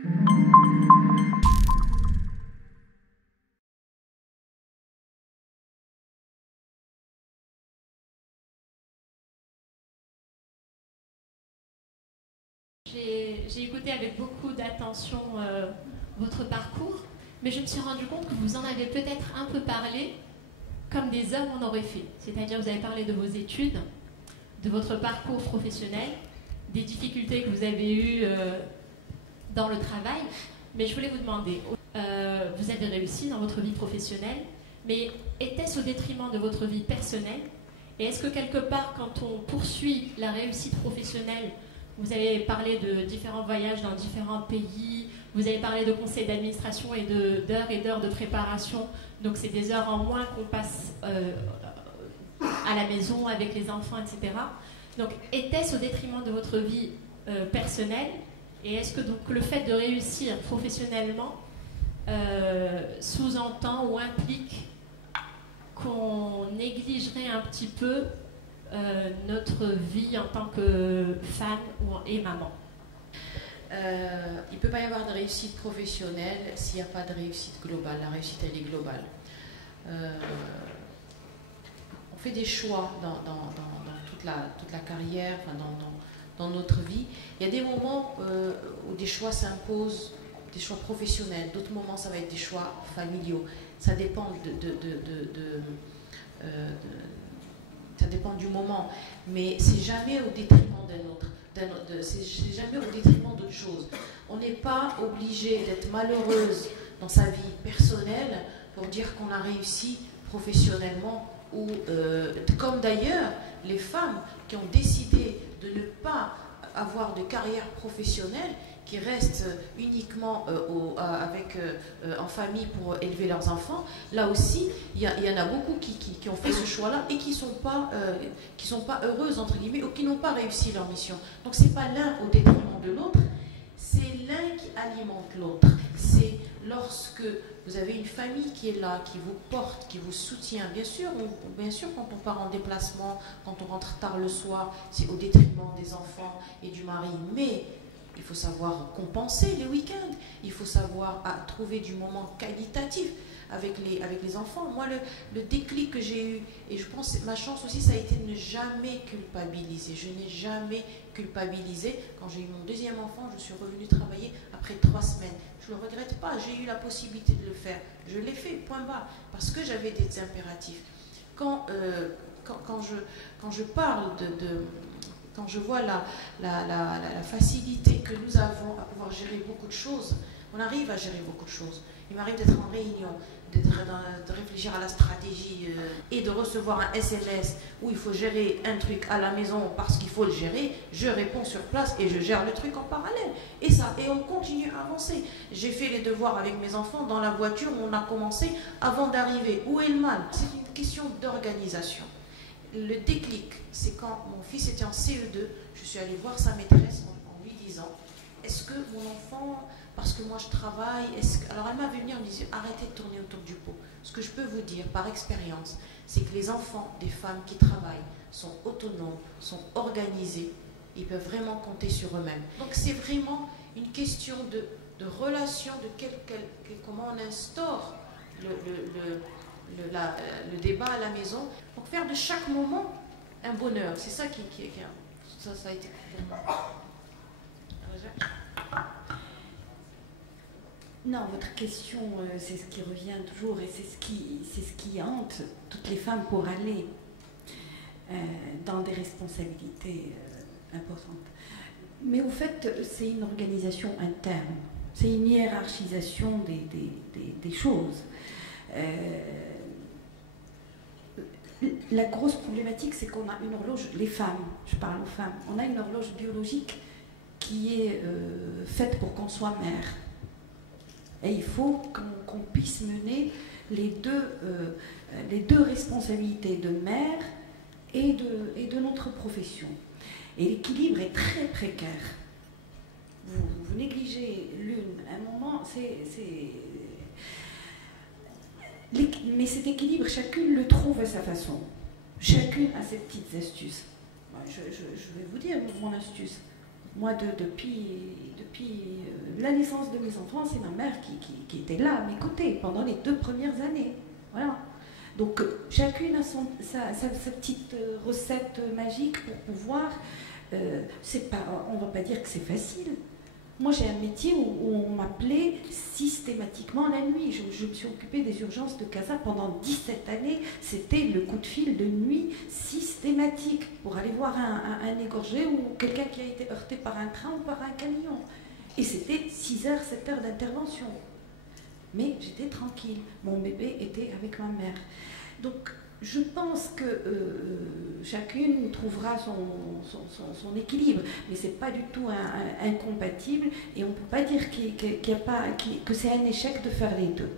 J'ai écouté avec beaucoup d'attention votre parcours, mais je me suis rendu compte que vous en avez peut-être un peu parlé comme des hommes en auraient fait. C'est-à-dire vous avez parlé de vos études, de votre parcours professionnel, des difficultés que vous avez eues dans le travail. Mais je voulais vous demander, vous avez réussi dans votre vie professionnelle, mais était-ce au détriment de votre vie personnelle? Et est-ce que quelque part, quand on poursuit la réussite professionnelle, vous avez parlé de différents voyages dans différents pays, vous avez parlé de conseils d'administration et d'heures de préparation, donc c'est des heures en moins qu'on passe à la maison avec les enfants, etc. Donc était-ce au détriment de votre vie personnelle? Et est-ce que donc le fait de réussir professionnellement sous-entend ou implique qu'on négligerait un petit peu notre vie en tant que femme et maman? Il ne peut pas y avoir de réussite professionnelle s'il n'y a pas de réussite globale. La réussite, elle est globale. On fait des choix dans toute la carrière, enfin dans notre vie. Il y a des moments où des choix s'imposent, des choix professionnels. D'autres moments, ça va être des choix familiaux. Ça dépend ça dépend du moment, mais c'est jamais au détriment d'un autre. C'est jamais au détriment d'autre chose. On n'est pas obligé d'être malheureuse dans sa vie personnelle pour dire qu'on a réussi professionnellement, ou comme d'ailleurs les femmes qui ont décidé de ne pas avoir de carrière professionnelle, qui restent uniquement en famille pour élever leurs enfants. Là aussi, il y en a beaucoup qui ont fait ce choix-là et qui sont pas heureuses, entre guillemets, ou qui n'ont pas réussi leur mission. Donc c'est pas l'un au détriment de l'autre, c'est l'un qui alimente l'autre. C'est lorsque vous avez une famille qui est là, qui vous porte, qui vous soutient. Bien sûr, quand on part en déplacement, quand on rentre tard le soir, c'est au détriment des enfants et du mari. Mais il faut savoir compenser les week-ends. Il faut savoir trouver du moment qualitatif avec les enfants. Moi, le déclic que j'ai eu, et je pense que ma chance aussi, ça a été de ne jamais culpabiliser. Je n'ai jamais culpabilisé. Quand j'ai eu mon deuxième enfant, je suis revenue travailler après 3 semaines. Je ne le regrette pas, j'ai eu la possibilité de le faire. Je l'ai fait, point barre, parce que j'avais des impératifs. Quand je parle quand je vois la facilité que nous avons à pouvoir gérer beaucoup de choses, on arrive à gérer beaucoup de choses. Il m'arrive d'être en réunion, de réfléchir à la stratégie et de recevoir un SMS où il faut gérer un truc à la maison parce qu'il faut le gérer. Je réponds sur place et je gère le truc en parallèle. Et on continue à avancer. J'ai fait les devoirs avec mes enfants dans la voiture où on a commencé avant d'arriver. Où est le mal? C'est une question d'organisation. Le déclic, c'est quand mon fils était en CE2, je suis allée voir sa maîtresse en lui disant, est-ce que mon enfant, parce que moi je travaille, alors elle m'avait venue en me disant, arrêtez de tourner autour du pot. Ce que je peux vous dire par expérience, c'est que les enfants des femmes qui travaillent sont autonomes, sont organisés, ils peuvent vraiment compter sur eux-mêmes. Donc c'est vraiment une question de relation, de comment on instaure le débat à la maison. Donc faire de chaque moment un bonheur, c'est ça ça a été pour moi. Non, votre question, c'est ce qui revient toujours et c'est ce qui hante toutes les femmes pour aller dans des responsabilités importantes. Mais au fait, c'est une organisation interne, c'est une hiérarchisation des choses. La grosse problématique, c'est qu'on a une horloge, les femmes, je parle aux femmes, on a une horloge biologique qui est faite pour qu'on soit mère. Et il faut qu'on puisse mener les deux responsabilités de mère et de notre profession. Et l'équilibre est très précaire. Vous négligez l'une, à un moment, mais cet équilibre, chacune le trouve à sa façon. Chacune a ses petites astuces. Je vais vous dire mon astuce. Moi, depuis la naissance de mes enfants, c'est ma mère qui était là à mes côtés pendant les 2 premières années. Voilà. Donc chacune a sa petite recette magique pour pouvoir. On ne va pas dire que c'est facile. Moi, j'ai un métier où on m'appelait systématiquement la nuit. Je me suis occupée des urgences de Casa pendant 17 années. C'était le coup de fil de nuit systématique pour aller voir un égorgé ou quelqu'un qui a été heurté par un train ou par un camion. Et c'était 6 heures, 7 heures d'intervention. Mais j'étais tranquille. Mon bébé était avec ma mère. Donc, je pense que chacune trouvera son équilibre, mais ce n'est pas du tout incompatible et on ne peut pas dire que c'est un échec de faire les deux.